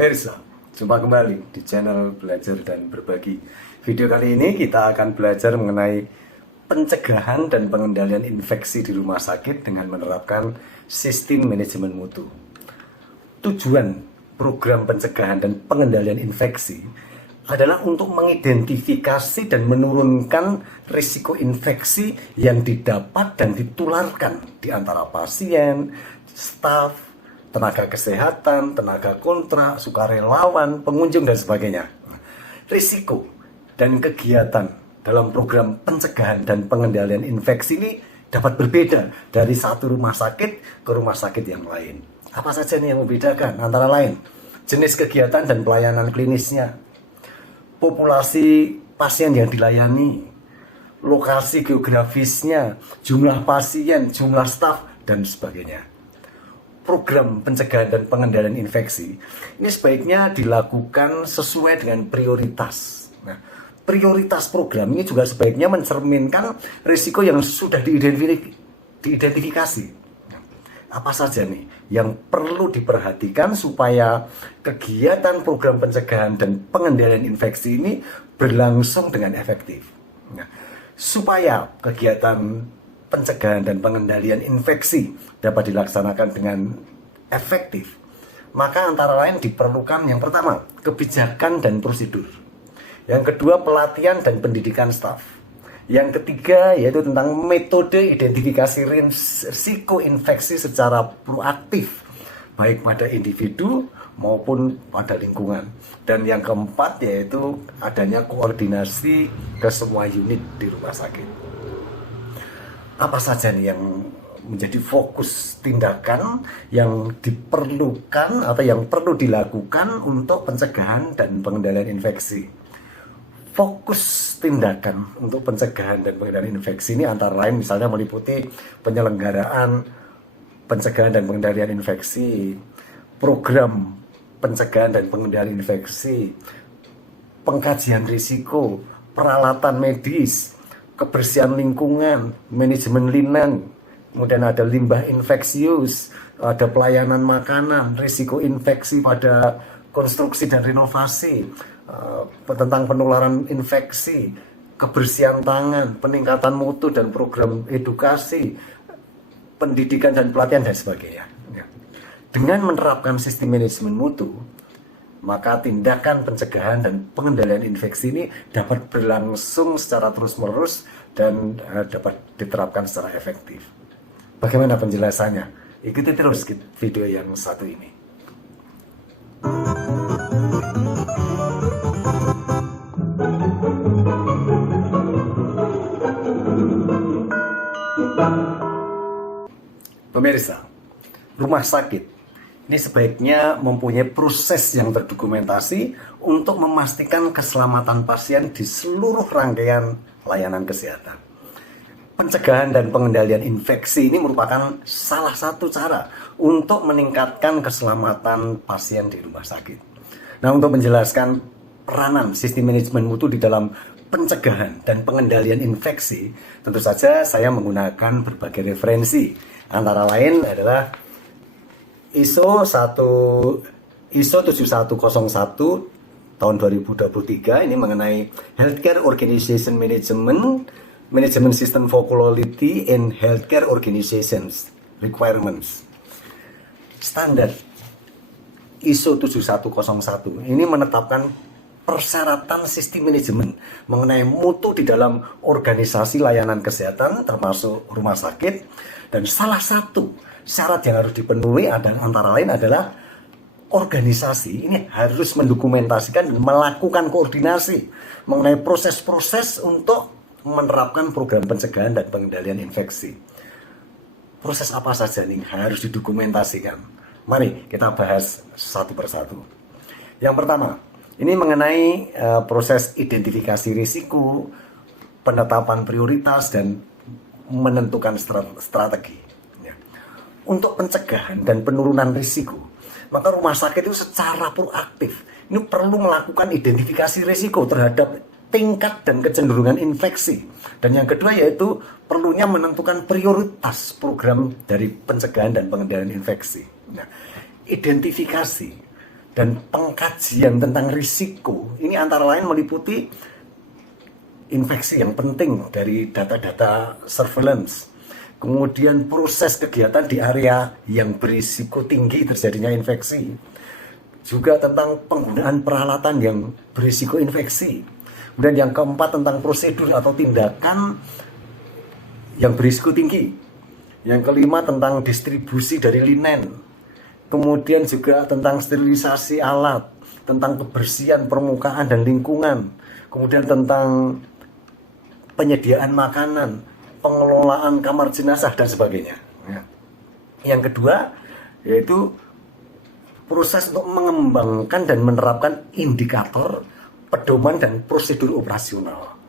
Pemirsa, jumpa kembali di channel Belajar dan Berbagi. Video kali ini kita akan belajar mengenai pencegahan dan pengendalian infeksi di rumah sakit dengan menerapkan sistem manajemen mutu. Tujuan program pencegahan dan pengendalian infeksi adalah untuk mengidentifikasi dan menurunkan risiko infeksi yang didapat dan ditularkan di antara pasien, staf, tenaga kesehatan, tenaga kontrak, sukarelawan, pengunjung, dan sebagainya. Risiko dan kegiatan dalam program pencegahan dan pengendalian infeksi ini dapat berbeda dari satu rumah sakit ke rumah sakit yang lain. Apa saja nih yang membedakan? Antara lain, jenis kegiatan dan pelayanan klinisnya, populasi pasien yang dilayani, lokasi geografisnya, jumlah pasien, jumlah staf, dan sebagainya. Program pencegahan dan pengendalian infeksi ini sebaiknya dilakukan sesuai dengan prioritas. Nah, prioritas program ini juga sebaiknya mencerminkan risiko yang sudah diidentifikasi. Apa saja nih yang perlu diperhatikan supaya kegiatan program pencegahan dan pengendalian infeksi ini berlangsung dengan efektif. Nah, supaya kegiatan pencegahan dan pengendalian infeksi dapat dilaksanakan dengan efektif, maka antara lain diperlukan yang pertama, kebijakan dan prosedur. Yang kedua, pelatihan dan pendidikan staf. Yang ketiga, yaitu tentang metode identifikasi risiko infeksi secara proaktif, baik pada individu maupun pada lingkungan. Dan yang keempat, yaitu adanya koordinasi ke semua unit di rumah sakit. Apa saja nih yang menjadi fokus tindakan yang diperlukan atau yang perlu dilakukan untuk pencegahan dan pengendalian infeksi? Fokus tindakan untuk pencegahan dan pengendalian infeksi ini antara lain misalnya meliputi penyelenggaraan pencegahan dan pengendalian infeksi, program pencegahan dan pengendalian infeksi, pengkajian risiko, peralatan medis, kebersihan lingkungan, manajemen linen, kemudian ada limbah infeksius, ada pelayanan makanan, risiko infeksi pada konstruksi dan renovasi, tentang penularan infeksi, kebersihan tangan, peningkatan mutu dan program edukasi, pendidikan dan pelatihan dan sebagainya. Dengan menerapkan sistem manajemen mutu, maka tindakan pencegahan dan pengendalian infeksi ini dapat berlangsung secara terus-menerus dan dapat diterapkan secara efektif. Bagaimana penjelasannya? Ikuti terus video yang satu ini. Pemirsa, rumah sakit ini sebaiknya mempunyai proses yang terdokumentasi untuk memastikan keselamatan pasien di seluruh rangkaian layanan kesehatan. Pencegahan dan pengendalian infeksi ini merupakan salah satu cara untuk meningkatkan keselamatan pasien di rumah sakit. Nah, untuk menjelaskan peranan sistem manajemen mutu di dalam pencegahan dan pengendalian infeksi, tentu saja saya menggunakan berbagai referensi. Antara lain adalah ISO 7101 tahun 2023 ini mengenai Healthcare Organization Management System for Quality in Healthcare Organizations Requirements. Standar ISO 7101 ini menetapkan persyaratan sistem manajemen mengenai mutu di dalam organisasi layanan kesehatan termasuk rumah sakit, dan salah satu syarat yang harus dipenuhi antara lain adalah organisasi ini harus mendokumentasikan dan melakukan koordinasi mengenai proses-proses untuk menerapkan program pencegahan dan pengendalian infeksi. Proses apa saja nih harus didokumentasikan? Mari kita bahas satu persatu. Yang pertama, ini mengenai proses identifikasi risiko, penetapan prioritas, dan menentukan strategi. Untuk pencegahan dan penurunan risiko, maka rumah sakit itu secara proaktif ini perlu melakukan identifikasi risiko terhadap tingkat dan kecenderungan infeksi. Dan yang kedua yaitu perlunya menentukan prioritas program dari pencegahan dan pengendalian infeksi. Nah, identifikasi dan pengkajian tentang risiko. Ini antara lain meliputi infeksi yang penting dari data-data surveillance. Kemudian proses kegiatan di area yang berisiko tinggi terjadinya infeksi. Juga tentang penggunaan peralatan yang berisiko infeksi. Kemudian yang keempat tentang prosedur atau tindakan yang berisiko tinggi. Yang kelima tentang distribusi dari linen. Kemudian juga tentang sterilisasi alat, tentang kebersihan permukaan dan lingkungan, kemudian tentang penyediaan makanan, pengelolaan kamar jenazah dan sebagainya. Yang kedua yaitu proses untuk mengembangkan dan menerapkan indikator, pedoman dan prosedur operasional.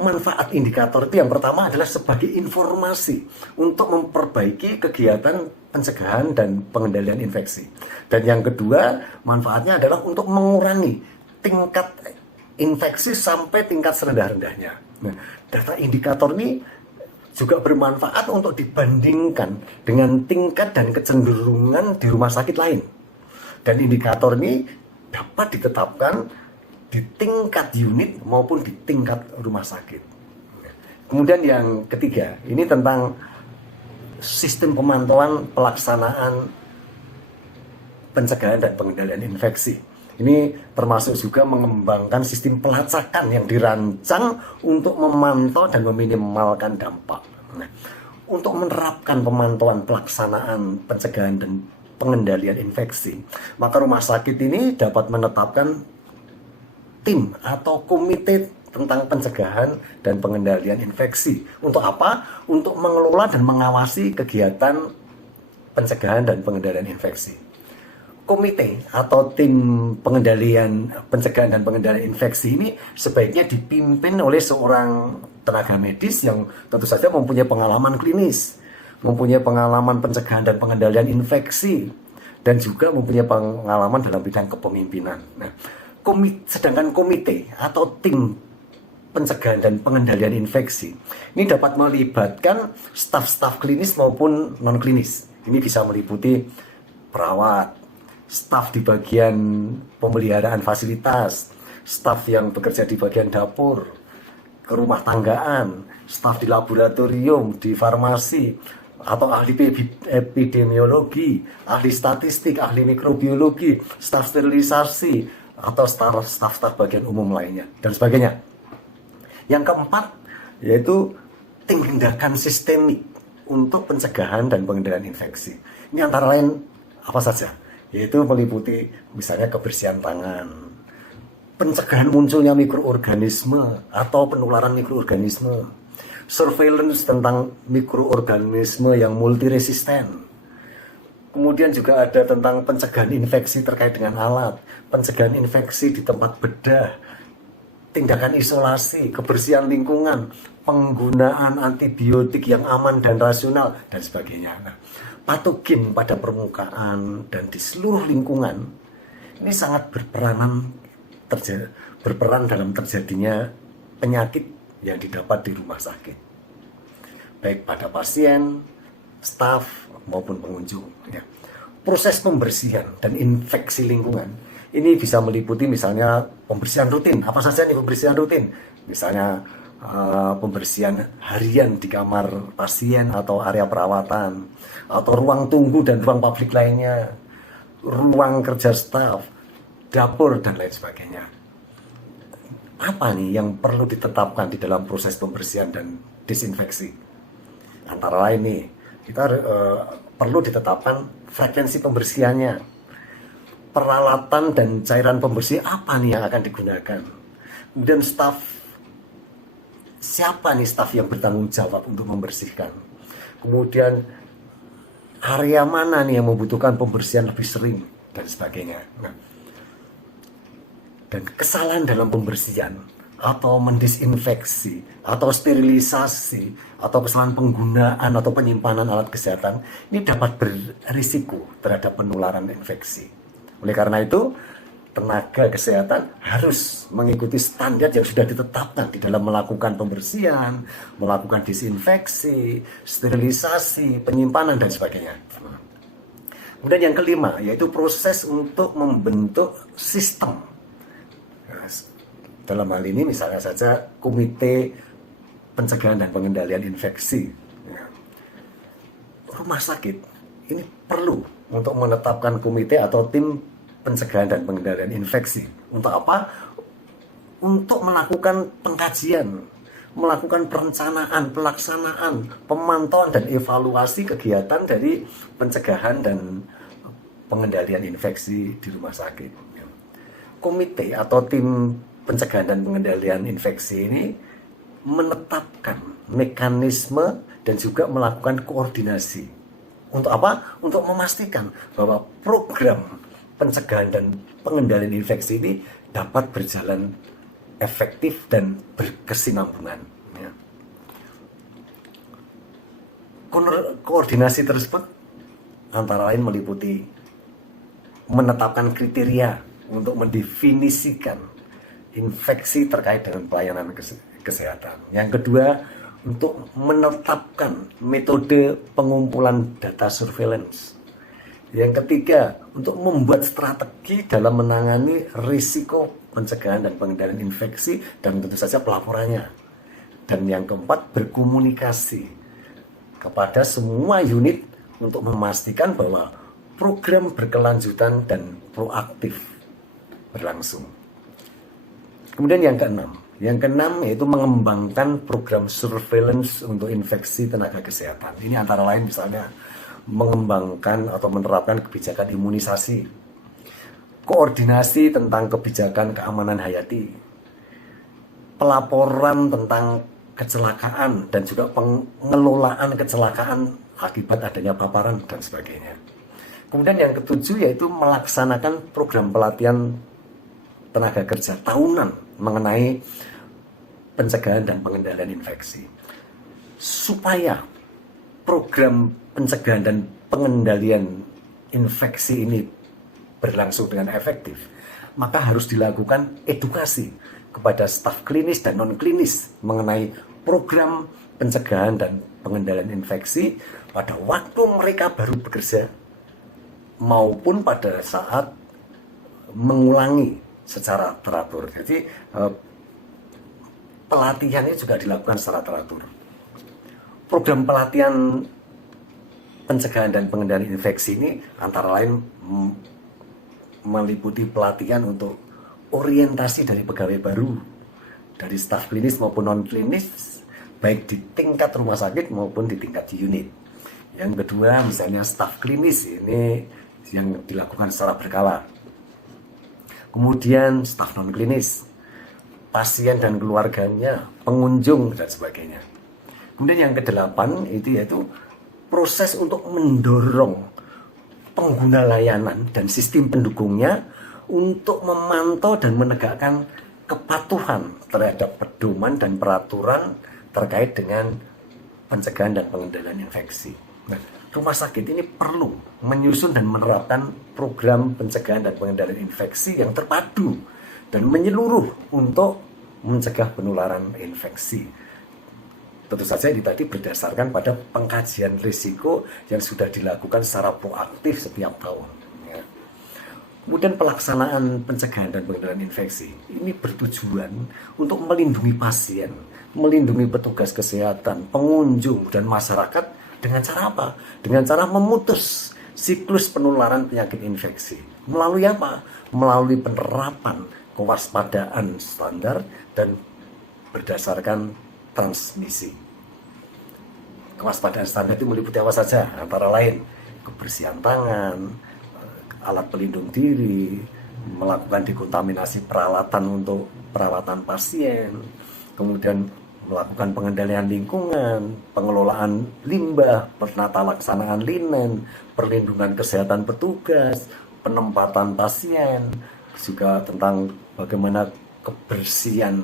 Manfaat indikator itu yang pertama adalah sebagai informasi untuk memperbaiki kegiatan pencegahan dan pengendalian infeksi. Dan yang kedua, manfaatnya adalah untuk mengurangi tingkat infeksi sampai tingkat serendah-rendahnya. Nah, data indikator ini juga bermanfaat untuk dibandingkan dengan tingkat dan kecenderungan di rumah sakit lain. Dan indikator ini dapat ditetapkan di tingkat unit maupun di tingkat rumah sakit. Kemudian yang ketiga, ini tentang sistem pemantauan pelaksanaan pencegahan dan pengendalian infeksi. Ini termasuk juga mengembangkan sistem pelacakan yang dirancang untuk memantau dan meminimalkan dampak. Nah, untuk menerapkan pemantauan pelaksanaan pencegahan dan pengendalian infeksi, maka rumah sakit ini dapat menetapkan tim atau komite tentang pencegahan dan pengendalian infeksi. Untuk apa? Untuk mengelola dan mengawasi kegiatan pencegahan dan pengendalian infeksi. Komite atau tim pengendalian pencegahan dan pengendalian infeksi ini sebaiknya dipimpin oleh seorang tenaga medis yang tentu saja mempunyai pengalaman klinis, mempunyai pengalaman pencegahan dan pengendalian infeksi, dan juga mempunyai pengalaman dalam bidang kepemimpinan. Nah, sedangkan komite atau tim pencegahan dan pengendalian infeksi ini dapat melibatkan staf-staf klinis maupun non-klinis. Ini bisa meliputi perawat, staf di bagian pemeliharaan fasilitas, staf yang bekerja di bagian dapur, kerumah tanggaan, staf di laboratorium, di farmasi, atau ahli epidemiologi, ahli statistik, ahli mikrobiologi, staf sterilisasi, atau staf-staf bagian umum lainnya, dan sebagainya. Yang keempat, yaitu tim tindakan sistemik untuk pencegahan dan pengendalian infeksi. Ini antara lain apa saja? Yaitu meliputi misalnya kebersihan tangan, pencegahan munculnya mikroorganisme atau penularan mikroorganisme, surveillance tentang mikroorganisme yang multiresisten. Kemudian juga ada tentang pencegahan infeksi terkait dengan alat, pencegahan infeksi di tempat bedah, tindakan isolasi, kebersihan lingkungan, penggunaan antibiotik yang aman dan rasional, dan sebagainya. Nah, patogen pada permukaan dan di seluruh lingkungan ini sangat berperan dalam terjadinya penyakit yang didapat di rumah sakit, baik pada pasien, staf, maupun pengunjung. Ya. Proses pembersihan dan infeksi lingkungan ini bisa meliputi misalnya pembersihan rutin. Apa saja nih pembersihan rutin? Misalnya pembersihan harian di kamar pasien atau area perawatan, atau ruang tunggu dan ruang publik lainnya, ruang kerja staf, dapur, dan lain sebagainya. Apa nih yang perlu ditetapkan di dalam proses pembersihan dan disinfeksi? Antara lain nih, kita perlu ditetapkan frekuensi pembersihannya, peralatan dan cairan pembersih apa nih yang akan digunakan, kemudian siapa nih staf yang bertanggung jawab untuk membersihkan, kemudian area mana nih yang membutuhkan pembersihan lebih sering, dan sebagainya. Nah, dan kesalahan dalam pembersihan atau mendisinfeksi atau sterilisasi atau kesalahan penggunaan atau penyimpanan alat kesehatan ini dapat berisiko terhadap penularan infeksi. Oleh karena itu, tenaga kesehatan harus mengikuti standar yang sudah ditetapkan di dalam melakukan pembersihan, melakukan disinfeksi, sterilisasi, penyimpanan, dan sebagainya. Kemudian yang kelima, yaitu proses untuk membentuk sistem. Nah, dalam hal ini misalnya saja Komite Pencegahan dan Pengendalian Infeksi. Ya. Rumah sakit ini perlu untuk menetapkan komite atau tim pencegahan dan pengendalian infeksi. Untuk apa? Untuk melakukan pengkajian, melakukan perencanaan, pelaksanaan, pemantauan dan evaluasi kegiatan dari pencegahan dan pengendalian infeksi di rumah sakit. Komite atau tim pencegahan dan pengendalian infeksi ini menetapkan mekanisme dan juga melakukan koordinasi. Untuk apa? Untuk memastikan bahwa program pencegahan dan pengendalian infeksi ini dapat berjalan efektif dan berkesinambungan. Ya. Koordinasi tersebut antara lain meliputi menetapkan kriteria untuk mendefinisikan infeksi terkait dengan pelayanan kesehatan. Yang kedua, untuk menetapkan metode pengumpulan data surveillance. Yang ketiga, untuk membuat strategi dalam menangani risiko pencegahan dan pengendalian infeksi dan tentu saja pelaporannya. Dan yang keempat, berkomunikasi kepada semua unit untuk memastikan bahwa program berkelanjutan dan proaktif berlangsung. Kemudian yang keenam yaitu mengembangkan program surveillance untuk infeksi tenaga kesehatan. Ini antara lain misalnya mengembangkan atau menerapkan kebijakan imunisasi, koordinasi tentang kebijakan keamanan hayati, pelaporan tentang kecelakaan dan juga pengelolaan kecelakaan akibat adanya paparan dan sebagainya. Kemudian yang ketujuh yaitu melaksanakan program pelatihan tenaga kerja tahunan mengenai pencegahan dan pengendalian infeksi. Supaya program pencegahan dan pengendalian infeksi ini berlangsung dengan efektif, maka harus dilakukan edukasi kepada staf klinis dan non-klinis mengenai program pencegahan dan pengendalian infeksi pada waktu mereka baru bekerja maupun pada saat mengulangi secara teratur. Jadi pelatihannya juga dilakukan secara teratur. Program pelatihan pencegahan dan pengendalian infeksi ini antara lain meliputi pelatihan untuk orientasi dari pegawai baru, dari staf klinis maupun non-klinis, baik di tingkat rumah sakit maupun di tingkat unit. Yang kedua misalnya staf klinis ini yang dilakukan secara berkala. Kemudian staf non-klinis, pasien dan keluarganya, pengunjung dan sebagainya. Kemudian yang kedelapan itu yaitu proses untuk mendorong pengguna layanan dan sistem pendukungnya untuk memantau dan menegakkan kepatuhan terhadap pedoman dan peraturan terkait dengan pencegahan dan pengendalian infeksi. Nah, rumah sakit ini perlu menyusun dan menerapkan program pencegahan dan pengendalian infeksi yang terpadu dan menyeluruh untuk mencegah penularan infeksi. Tentu saja ini tadi berdasarkan pada pengkajian risiko yang sudah dilakukan secara proaktif setiap tahun. Ya. Kemudian pelaksanaan pencegahan dan pengendalian infeksi ini bertujuan untuk melindungi pasien, melindungi petugas kesehatan, pengunjung, dan masyarakat dengan cara apa? Dengan cara memutus siklus penularan penyakit infeksi. Melalui apa? Melalui penerapan kewaspadaan standar dan berdasarkan transmisi. Kewaspadaan standar itu meliputi apa saja? Antara lain kebersihan tangan, alat pelindung diri, melakukan dekontaminasi peralatan untuk perawatan pasien, kemudian melakukan pengendalian lingkungan, pengelolaan limbah, penata laksanaan linen, perlindungan kesehatan petugas, penempatan pasien, juga tentang bagaimana kebersihan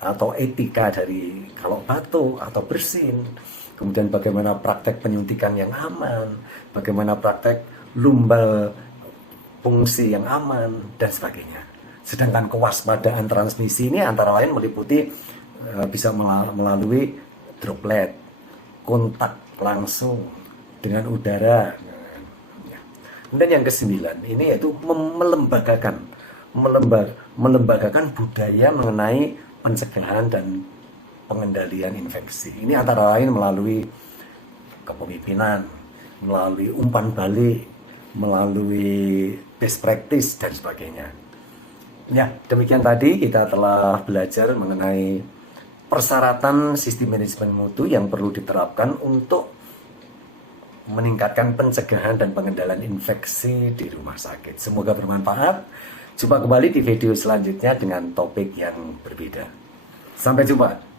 atau etika dari kalau batuk atau bersin, kemudian bagaimana praktek penyuntikan yang aman, bagaimana praktek lumbal fungsi yang aman, dan sebagainya. Sedangkan kewaspadaan transmisi ini antara lain meliputi bisa melalui droplet, kontak langsung dengan udara. Kemudian yang kesembilan ini yaitu melembagakan budaya mengenai pencegahan dan pengendalian infeksi. Ini antara lain melalui kepemimpinan, melalui umpan balik, melalui best practice dan sebagainya. Ya, demikian tadi kita telah belajar mengenai persyaratan sistem manajemen mutu yang perlu diterapkan untuk meningkatkan pencegahan dan pengendalian infeksi di rumah sakit. Semoga bermanfaat. Jumpa kembali di video selanjutnya dengan topik yang berbeda. Sampai jumpa.